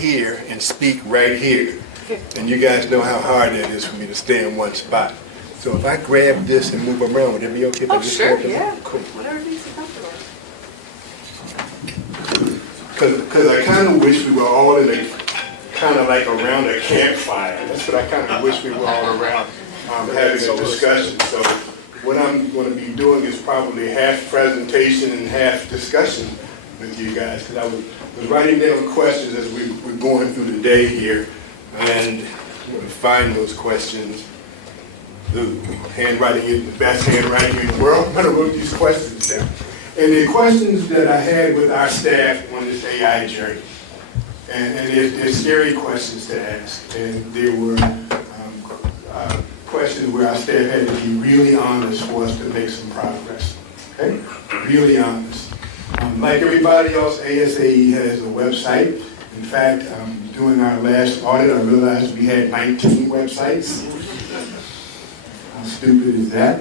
here and speak right here. And you guys know how hard it is for me to stay in one spot. So if I grab this and move around, would it be okay if I just sure, hold this? yeah. Cool. Whatever makes you comfortable. Because I kind of wish we were all in a, kind of like around a campfire. That's what I kind of wish we were all around, having a discussion. So what I'm going to be doing is probably half presentation and half discussion with you guys. Because I was writing down questions as we were going through the day here. And I'm going to find those questions. The handwriting is the best handwriting in the world. I'm going to write these questions down. And the questions that I had with our staff on this AI journey. And they're scary questions to ask. And there were questions where our staff had to be really honest for us to make some progress. Okay? Really honest. Like everybody else, ASAE has a website. In fact, during our last audit, I realized we had 19 websites. How stupid is that?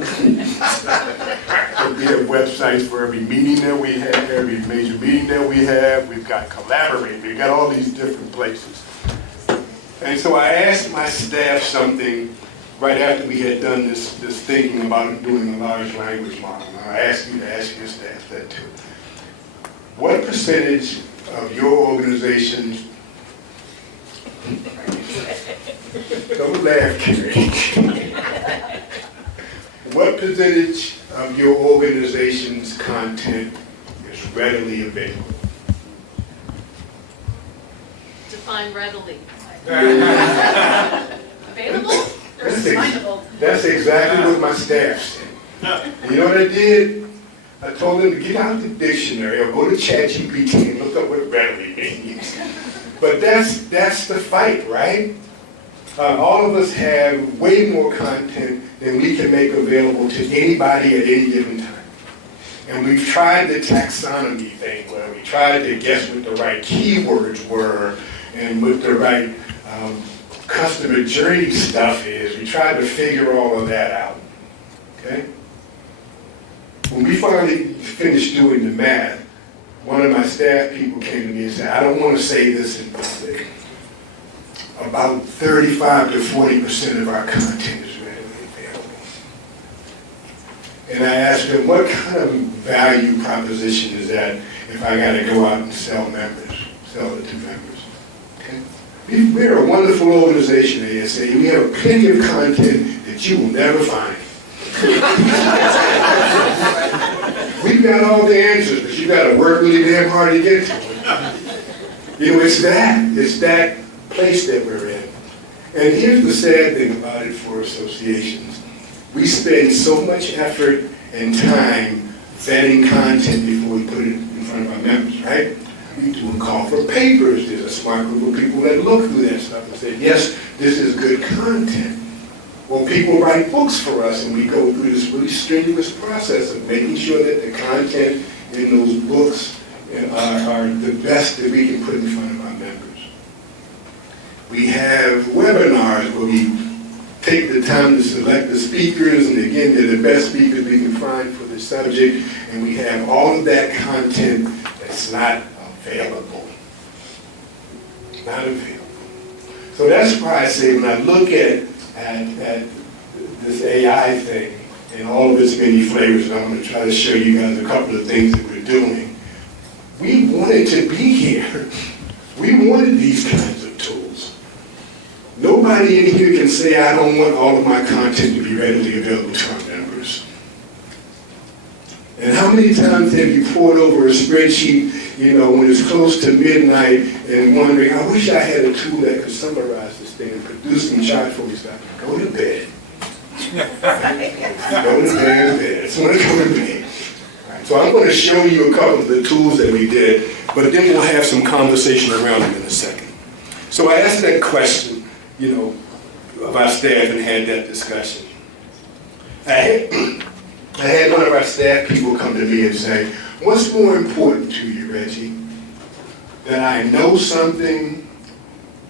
We have websites for every meeting that we have, every major meeting that we have. We've got Collaborate. We've got all these different places. And so I asked my staff something right after we had done this thinking about doing a large language model. Now, I asked you to ask your staff that too. What percentage of your organization's don't laugh, Carrie. What percentage of your organization's content is readily available? Define readily. Available or findable? That's exactly what my staff said. You know what I did? I told them to get out the dictionary or go to ChatGPT and look up what readily means. But that's the fight, right? All of us have way more content than we can make available to anybody at any given time. And we've tried the taxonomy thing where we tried to guess what the right keywords were and what the right customer journey stuff is. We tried to figure all of that out, okay? When we finally finished doing the math, one of my staff people came to me and said, I don't want to say this in public. About 35 to 40% of our content is readily available. And I asked them, what kind of value proposition is that if I got to go out and sell it to members? Okay? We're a wonderful organization, ASAE. We have plenty of content that you will never find. We've got all the answers, but you got to work really damn hard to get to it. You know, it's that place that we're in. And here's the sad thing about it for associations. We spend so much effort and time vetting content before we put it in front of our members, right? We do a call for papers. There's a smart group of people that look through that stuff and say, yes, this is good content. Well, people write books for us, and we go through this really strenuous process of making sure that the content in those books are the best that we can put in front of our members. We have webinars where we take the time to select the speakers, and again, they're the best speakers we can find for the subject, and we have all of that content that's not available. Not available. So that's why I say when I look at this AI thing and all of its many flavors, and I'm going to try to show you guys a couple of things that we're doing. We wanted to be here. We wanted these kinds of tools. Nobody in here can say, I don't want all of my content to be readily available to our members. And how many times have you poured over a spreadsheet, you know, when it's close to midnight and wondering, I wish I had a tool that could summarize this thing and produce some charts for me. So I can go to bed. Go to bed. It's when I go to bed. Right, so I'm going to show you a couple of the tools that we did, but then we'll have some conversation around them in a second. So I asked that question, you know, of our staff and had that discussion. I had one of our staff people come to me and say, what's more important to you, Reggie? That I know something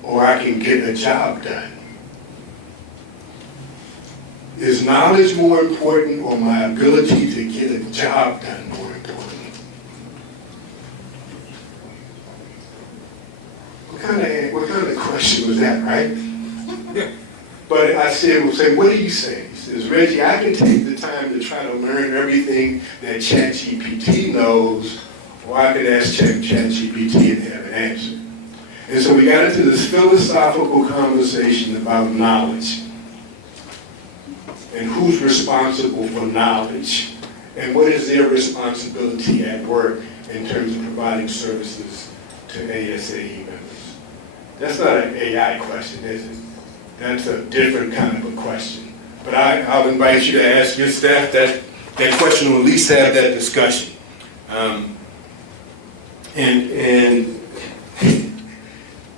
or I can get a job done? Is knowledge more important or my ability to get a job done more important? What kind of question was that, right? But I said, well, say, what are you saying? He says, Reggie, I can take the time to try to learn everything that ChatGPT knows, or I could ask ChatGPT and have an answer. And so we got into this philosophical conversation about knowledge and who's responsible for knowledge and what is their responsibility at work in terms of providing services to ASAE members. That's not an AI question, is it? That's a different kind of a question. But I'll invite you to ask your staff that question, or at least have that discussion. And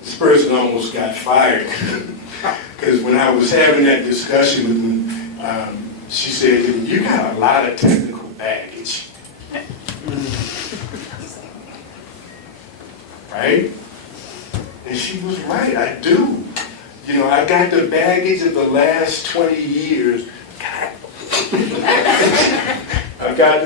this person almost got fired because when I was having that discussion with them, she said, you got a lot of technical baggage. Right? And she was right, I do. You know, I got the baggage of the last 20 years. I got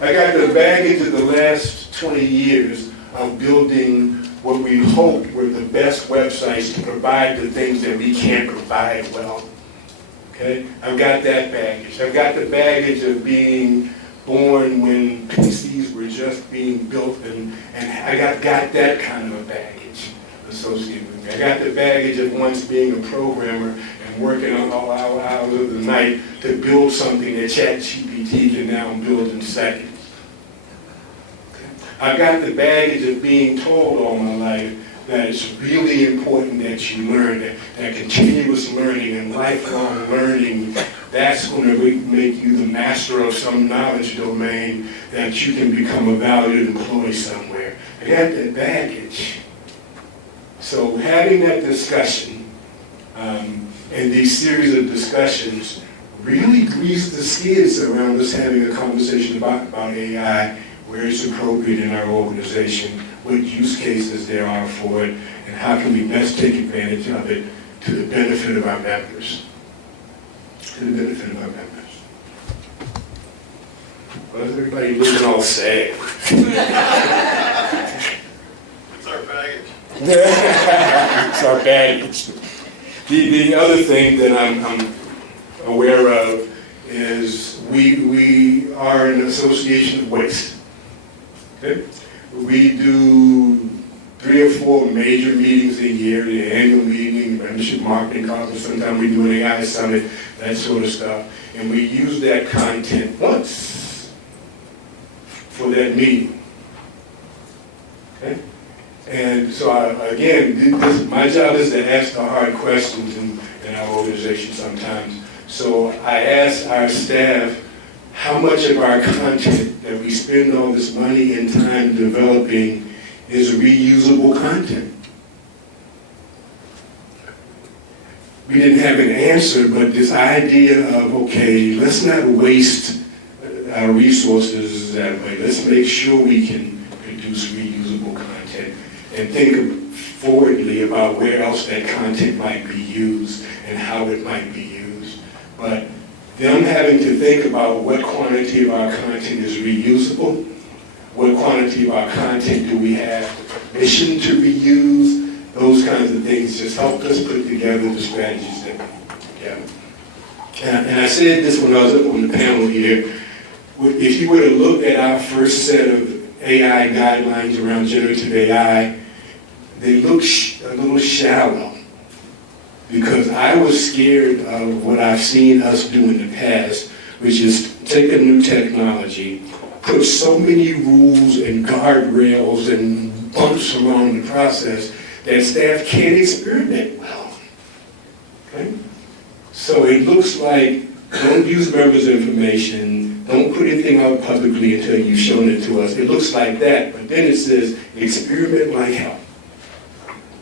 the baggage of the last 20 years of building what we hoped were the best websites to provide the things that we can't provide well. Okay? I've got that baggage. I've got the baggage of being born when PCs were just being built, and I got that kind of a baggage associated with me. I got the baggage of once being a programmer and working on all hours of the night to build something that ChatGPT can now build in seconds. I've got the baggage of being told all my life that it's really important that you learn, that continuous learning and lifelong learning, that's going to make you the master of some knowledge domain that you can become a valued employee somewhere. I got that baggage. So having that discussion and these series of discussions really grease the skids around us having a conversation about AI, where it's appropriate in our organization, what use cases there are for it, and how can we best take advantage of it to the benefit of our members. To the benefit of our members. Why is everybody looking all sad? It's our baggage. It's our baggage. The other thing that I'm aware of is we are an association of waste. Okay? We do 3 or 4 major meetings a year, the annual meeting, membership marketing conference, sometimes we do an AI summit, that sort of stuff. And we use that content once for that meeting. Okay? And so, my job is to ask the hard questions in our organization sometimes. So I ask our staff, how much of our content that we spend all this money and time developing is reusable content? We didn't have an answer, but this idea of, okay, let's not waste our resources that way. Let's make sure we can produce reusable content and think forwardly about where else that content might be used and how it might be used. But them having to think about what quantity of our content is reusable, what quantity of our content do we have permission to reuse, those kinds of things just helped us put together the strategies that we put together. And I said this when I was up on the panel here, if you were to look at our first set of AI guidelines around generative AI, they look a little shallow. Because I was scared of what I've seen us do in the past, which is take a new technology, put so many rules and guardrails and bumps along the process that staff can't experiment well. Okay? So it looks like don't use members' information, don't put anything out publicly until you've shown it to us. It looks like that, but then it says experiment like hell.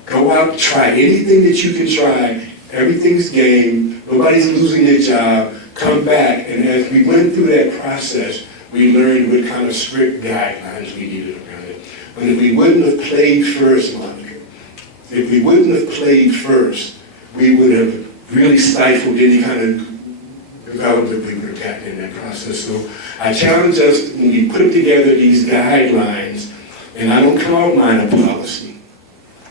Go out, try anything that you can try. Everything's game. Nobody's losing their job. Come back. And as we went through that process, we learned what kind of strict guidelines we needed around it. But if we wouldn't have played first, Monica, if we wouldn't have played first, we would have really stifled any kind of development we would have gotten in that process. So I challenge us when we put together these guidelines, and I don't call mine a policy.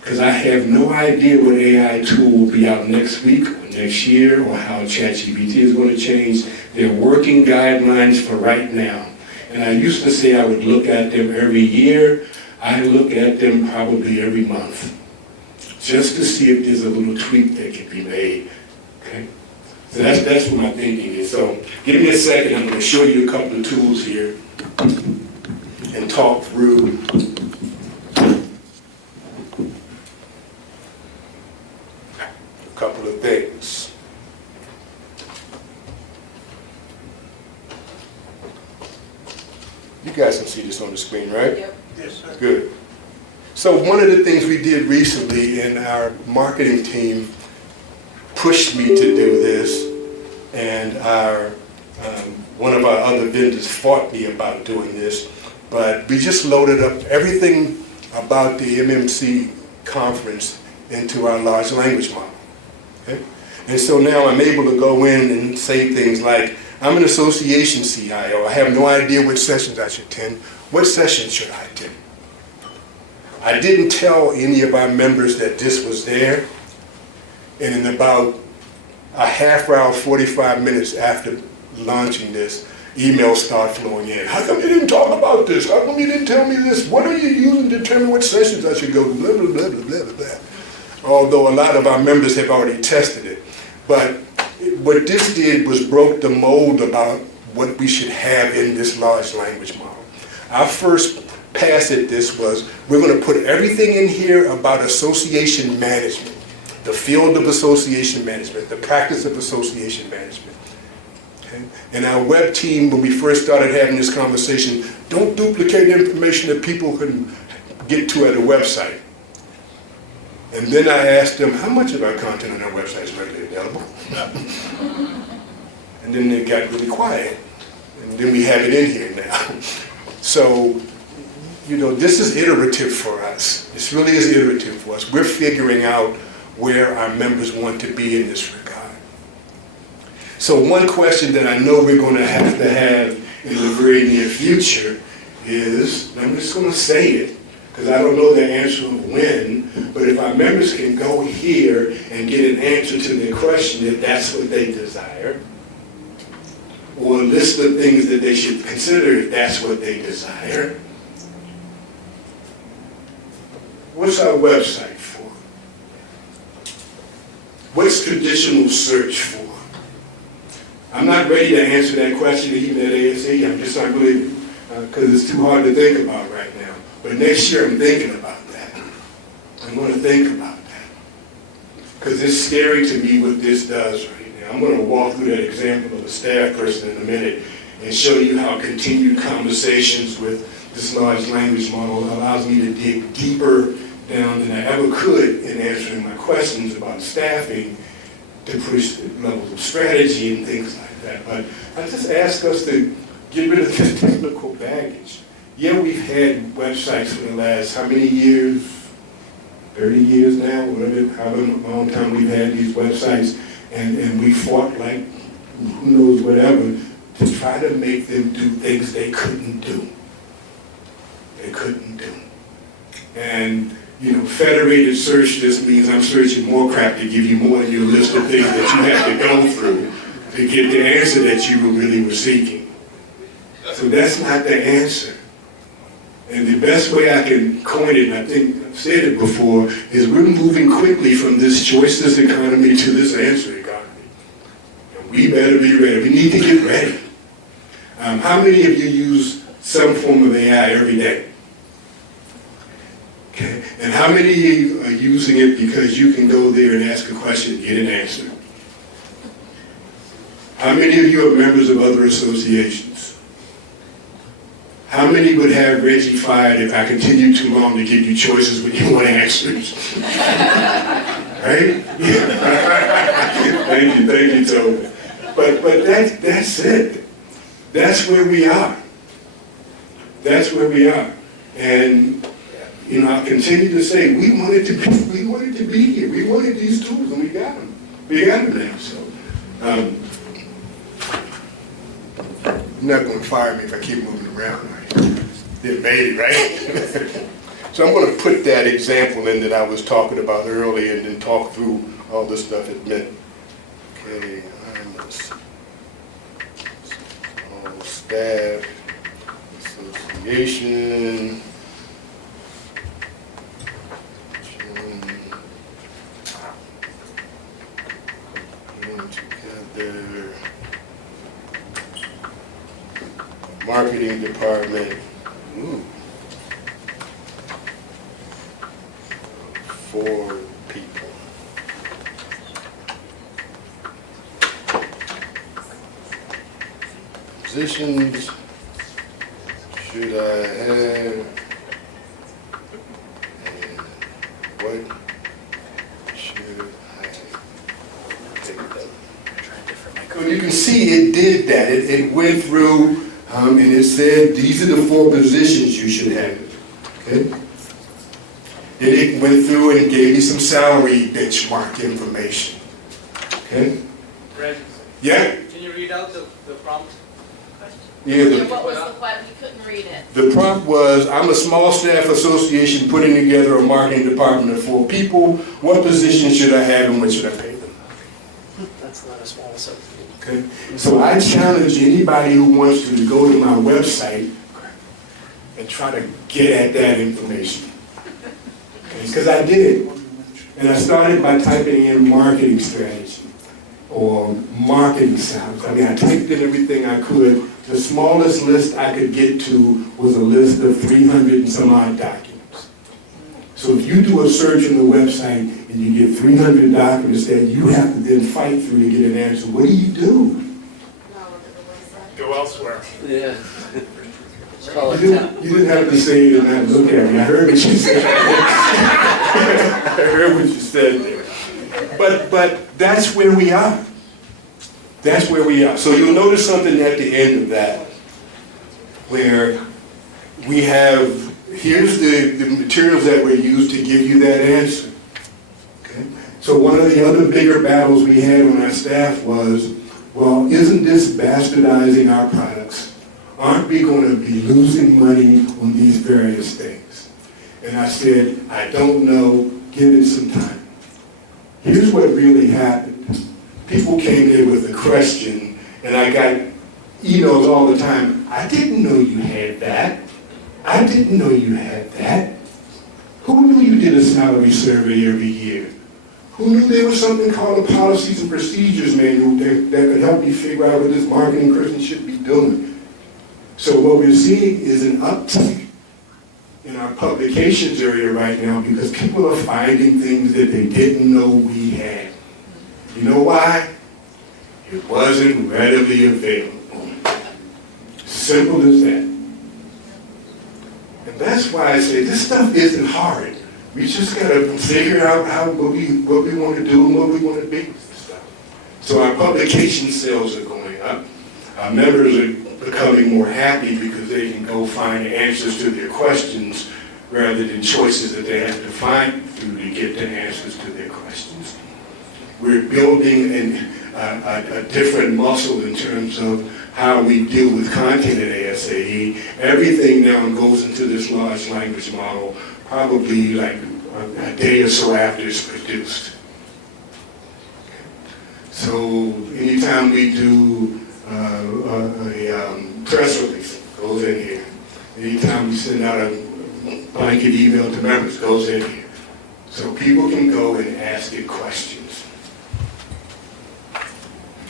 because I have no idea what AI tool will be out next week or next year or how ChatGPT is going to change. They're working guidelines for right now. And I used to say I would look at them every year. I look at them probably every month, just to see if there's a little tweak that can be made. Okay? So that's what my thinking is. So give me a second. I'm going to show you a couple of tools here and talk through a couple of things. You guys can see this on the screen, right? Yep. Yes, sir. Good. So one of the things we did recently, and our marketing team pushed me to do this, and one of our other vendors fought me about doing this, but we just loaded up everything about the MMC conference into our large language model. Okay? And so now I'm able to go in and say things like, I'm an association CIO, I have no idea which sessions I should attend. What sessions should I attend? I didn't tell any of our members that this was there, and in about a half hour, 45 minutes after launching this, emails start flowing in. How come you didn't talk about this? How come you didn't tell me this? What are you using to determine which sessions I should go to? Blah, blah, blah, blah, blah, blah, blah. Although a lot of our members have already tested it. But what this did was broke the mold about what we should have in this large language model. Our first pass at this was, we're going to put everything in here about association management, the field of association management, the practice of association management. Okay? And our web team, when we first started having this conversation, don't duplicate information that people can get to at a website. And then I asked them, how much of our content on our website is readily available? And then they got really quiet. And then we have it in here now. So, you know, this is iterative for us. This really is iterative for us. We're figuring out where our members want to be in this regard. So one question that I know we're going to have in the very near future is, and I'm just going to say it, because I don't know the answer of when, but if our members can go here and get an answer to their question if that's what they desire, or a list of things that they should consider if that's what they desire. What's our website for? What's traditional search for? I'm not ready to answer that question even at ASAE. I'm just not really, because it's too hard to think about right now. But next year I'm thinking about that. I'm going to think about that. Because it's scary to me what this does right now. I'm going to walk through that example of a staff person in a minute and show you how continued conversations with this large language model allows me to dig deeper down than I ever could in answering my questions about staffing to push levels of strategy and things like that. But I just ask us to get rid of this technical baggage. Yeah, we've had websites for the last how many years? 30 years now, whatever, however long time we've had these websites, and we fought like who knows whatever to try to make them do things they couldn't do. They couldn't do. And you know, federated search just means I'm searching more crap to give you more in your list of things that you have to go through to get the answer that you really were seeking. So that's not the answer. And the best way I can coin it, and I think I've said it before, is we're moving quickly from this choiceless economy to this answer economy. And we better be ready. We need to get ready. How many of you use some form of AI every day? Okay. And how many of you are using it because you can go there and ask a question and get an answer? How many of you are members of other associations? How many would have Reggie fired if I continued too long to give you choices when you want answers? Right? Yeah. Thank you, Toby. But that's it. That's where we are. That's where we are. And you know, I'll continue to say we wanted to be here. We wanted these tools, and we got them. We got them now. So, you're not going to fire me if I keep moving around, right? It made it, right? So I'm going to put that example in that I was talking about earlier and then talk through all the stuff it meant. Okay, all staff, association, together, marketing department. Ooh. 4 people. Positions should I have? And what should I take up? So you can see it did that. It went through and it said these are the 4 positions you should have. Okay? Then it went through and gave you some salary benchmark information. Okay? Reggie, Yeah? can you read out the prompt? Yeah, What was the question? We couldn't read it. the prompt was, I'm a small staff association putting together a marketing department of 4 people. What position should I have and what should I pay them? That's not a small subgroup. Okay? So I challenge anybody who wants to go to my website and try to get at that information. Because I did it. And I started by typing in marketing strategy or marketing sounds. I mean, I typed in everything I could. The smallest list I could get to was a list of 300 and some odd documents. So if you do a search on the website and you get 300 documents that you have to then fight through to get an answer, what do you do? Go elsewhere. Yeah. Call You it town. didn't have to say it and not look at me. I heard what you said. I heard what you said there. But that's where we are. That's where we are. So you'll notice something at the end of that, where we have, here's the materials that were used to give you that answer. Okay? So one of the other bigger battles we had on our staff was, well, isn't this bastardizing our products? Aren't we going to be losing money on these various things? And I said, I don't know, give it some time. Here's what really happened. People came there with a question, and I got emails all the time. I didn't know you had that. I didn't know you had that. Who knew you did a salary survey every year? Who knew there was something called a policies and procedures manual that could help me figure out what this marketing person should be doing? So what we're seeing is an uptick in our publications area right now because people are finding things that they didn't know we had. You know why? It wasn't readily available. Simple as that. And that's why I say this stuff isn't hard. We just gotta figure out what we want to do and what we want to be with this stuff. So our publication sales are going up. Our members are becoming more happy because they can go find answers to their questions rather than choices that they have to find through to get the answers to their questions. We're building a different muscle in terms of how we deal with content at ASAE. Everything now goes into this large language model, probably like a day or so after it's produced. So anytime we do a press release, it goes in here. Anytime we send out a blanket email to members, it goes in here. So people can go and ask it questions.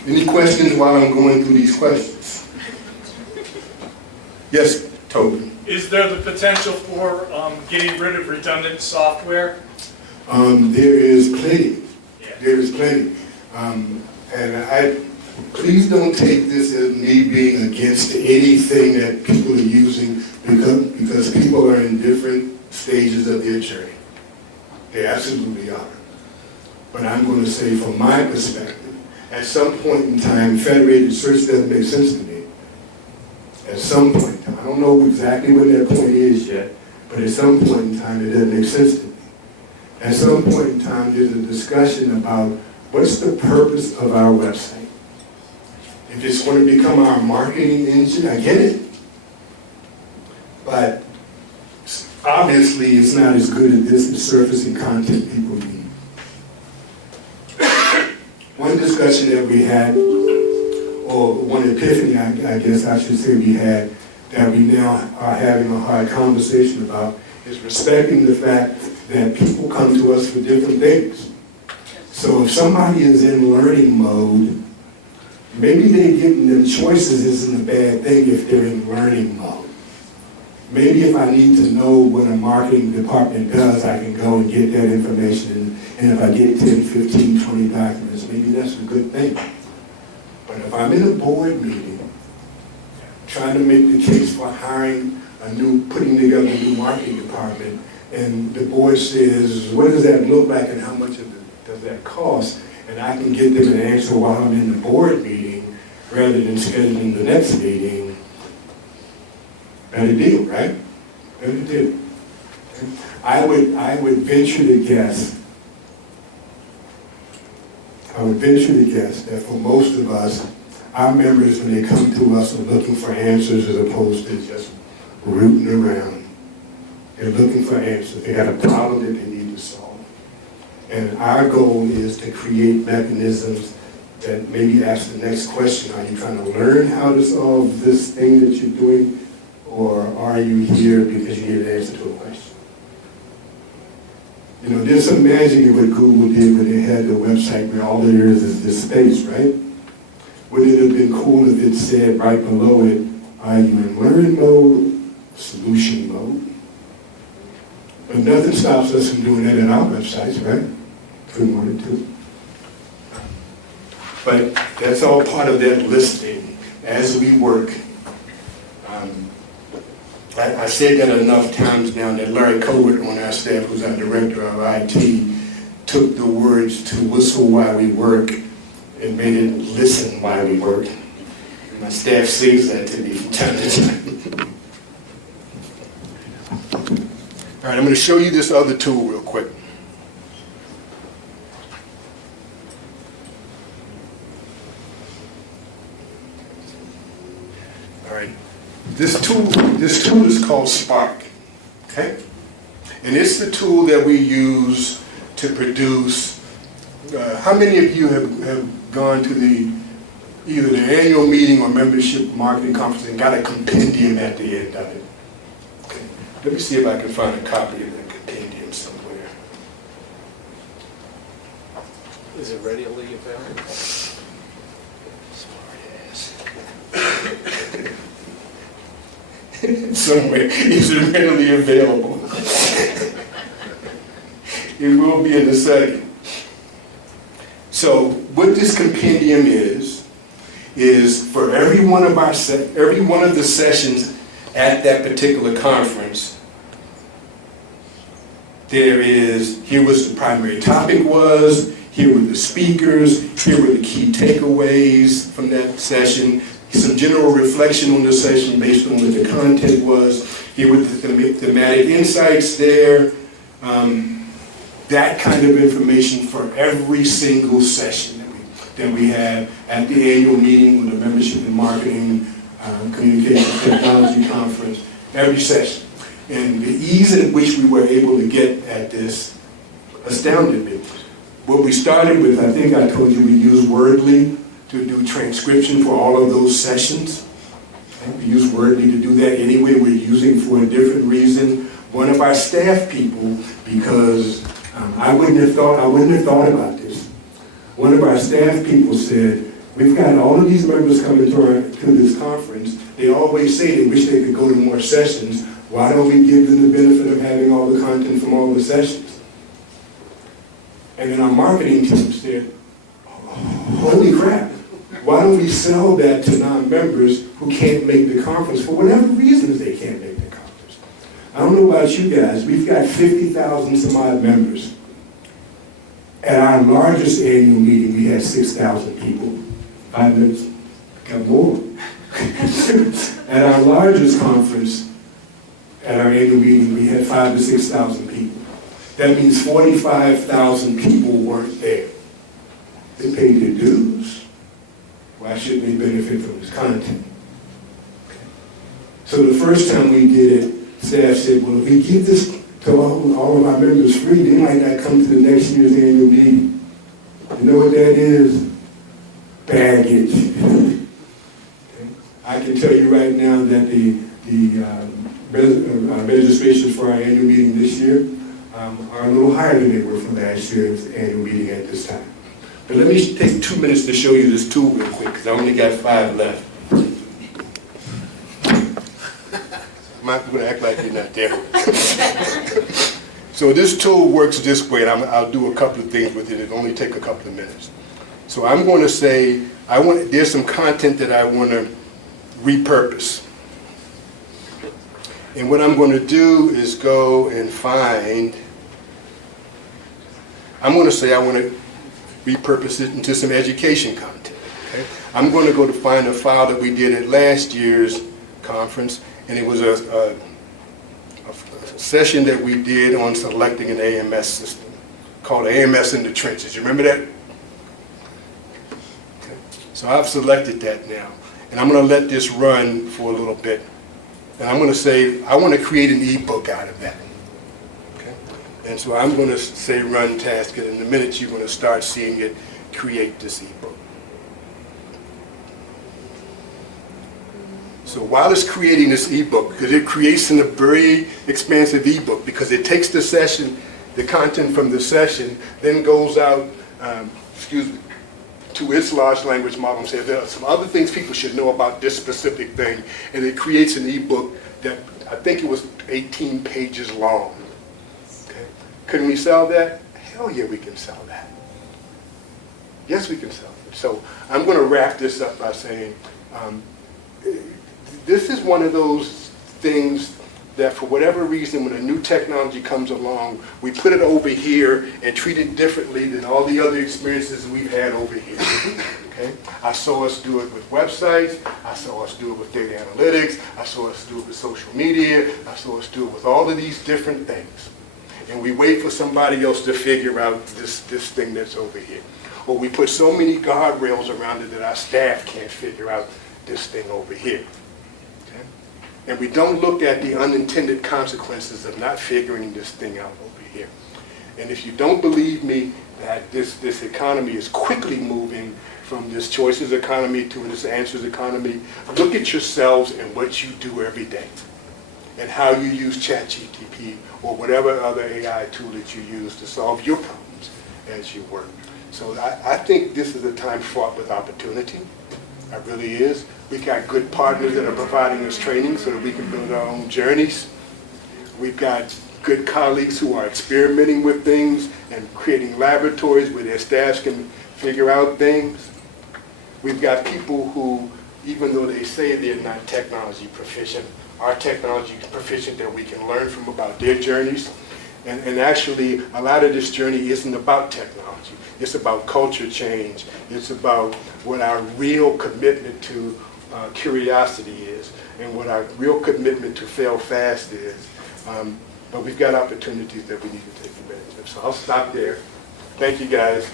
Any questions while I'm going through these questions? Yes, Toby. Is there the potential for getting rid of redundant software? There is plenty. Yeah. There is plenty. Please don't take this as me being against anything that people are using because people are in different stages of their journey. They absolutely are. But I'm going to say from my perspective, at some point in time, federated search doesn't make sense to me. At some point in time. I don't know exactly when that point is yet, but at some point in time, it doesn't make sense to me. At some point in time, there's a discussion about what's the purpose of our website. If it's going to become our marketing engine, I get it. But obviously, obviously it's not as good at this as surfacing content people need. One discussion that we had, or one epiphany I guess I should say we had, that we now are having a hard conversation about, is respecting the fact that people come to us for different things. So if somebody is in learning mode, maybe they getting them choices isn't a bad thing if they're in learning mode. Maybe if I need to know what a marketing department does, I can go and get that information, and if I get 10, 15, 20 documents, maybe that's a good thing. But if I'm in a board meeting, trying to make the case for putting together a new marketing department, and the board says, what does that look like and how much does that cost? And I can get them an answer while I'm in the board meeting, rather than scheduling the next meeting. Better deal, right? Better deal. I would venture to guess that for most of us, our members, when they come to us, are looking for answers as opposed to just rooting around. They're looking for answers. They got a problem that they need to solve. And our goal is to create mechanisms that maybe ask the next question. Are you trying to learn how to solve this thing that you're doing? Or are you here because you need an answer to a question? You know, there's some magic in what Google did when they had the website where all there is this space, right? Wouldn't it have been cool if it said right below it, are you in learning mode, solution mode? But nothing stops us from doing that in our websites, right? If we wanted to. But that's all part of that listening as we work. I said that enough times now that Larry Covert on our staff, who's our director of IT, took the words to whistle while we work and made it listen while we work. My staff sings that to me from time to time. All right, I'm going to show you this other tool real quick. All right, this tool is called Spark, okay? And it's the tool that we use to produce. How many of you have gone to either the annual meeting or membership marketing conference and got a compendium at the end of it? Okay. Let me see if I can find a copy of that compendium somewhere. Is it readily available? Smart ass. Somewhere. Is it readily available? It will be in a second. So what this compendium is for every one of the sessions at that particular conference, here was the primary topic was, here were the speakers, here were the key takeaways from that session, some general reflection on the session based on what the content was, here were the thematic insights there, that kind of information for every single session that we have at the annual meeting with the Membership and Marketing Communication Technology Conference, every session. And the ease at which we were able to get at this astounded me. What we started with, I think I told you we used Wordly to do transcription for all of those sessions. We use Wordly to do that anyway. We're using for a different reason. One of our staff people, because I wouldn't have thought about this. One of our staff people said, we've got all of these members coming to this conference. They always say they wish they could go to more sessions. Why don't we give them the benefit of having all the content from all the sessions? And then our marketing team said, holy crap, why don't we sell that to non-members who can't make the conference for whatever reasons they can't make the conference? I don't know about you guys, we've got 50,000 some odd members. At our largest annual meeting, we had 6,000 people. 5 minutes, got more. At our largest conference, at our annual meeting, we had 5,000 to 6,000 people. That means 45,000 people weren't there. They paid their dues. Why shouldn't they benefit from this content? So the first time we did it, staff said, well, if we give this to all of our members free, they might not come to the next year's annual meeting. You know what that is? Baggage. Okay. I can tell you right now that the registrations for our annual meeting this year are a little higher than they were for last year's annual meeting at this time. But let me take 2 minutes to show you this tool real quick, because I only got 5 left. I'm not going to act like you're not there. So this tool works this way, and I'll do a couple of things with it. It'll only take a couple of minutes. So I'm going to say, there's some content that I want to repurpose. And what I'm going to do is go and find, I'm going to say I want to repurpose it into some education content. Okay? I'm going to go to find a file that we did at last year's conference, and it was a session that we did on selecting an AMS system called AMS in the Trenches. You remember that? Okay. So I've selected that now, and I'm going to let this run for a little bit. And I'm going to say, I want to create an ebook out of that. Okay? And so I'm going to say run task, and in a minute you're going to start seeing it create this ebook. So while it's creating this ebook, because it creates a very expansive ebook, because it takes the session, the content from the session, then goes out, to its large language model and says there are some other things people should know about this specific thing, and it creates an ebook that I think it was 18 pages long. Okay. Can we sell that? Hell yeah, we can sell that. Yes, we can sell it. So I'm going to wrap this up by saying, this is one of those things that for whatever reason, when a new technology comes along, we put it over here and treat it differently than all the other experiences we've had over here. Okay? I saw us do it with websites. I saw us do it with data analytics. I saw us do it with social media. I saw us do it with all of these different things. And we wait for somebody else to figure out this thing that's over here. Or we put so many guardrails around it that our staff can't figure out this thing over here. And we don't look at the unintended consequences of not figuring this thing out over here. And if you don't believe me that this economy is quickly moving from this choices economy to this answers economy, look at yourselves and what you do every day and how you use ChatGPT or whatever other AI tool that you use to solve your problems as you work. So I think this is a time fraught with opportunity. It really is. We got good partners that are providing us training so that we can build our own journeys. We've got good colleagues who are experimenting with things and creating laboratories where their staffs can figure out things. We've got people who, even though they say they're not technology proficient, are technology proficient that we can learn from about their journeys. And actually, a lot of this journey isn't about technology. It's about culture change. It's about what our real commitment to curiosity is and what our real commitment to fail fast is. But we've got opportunities that we need to take advantage of. So I'll stop there. Thank you, guys.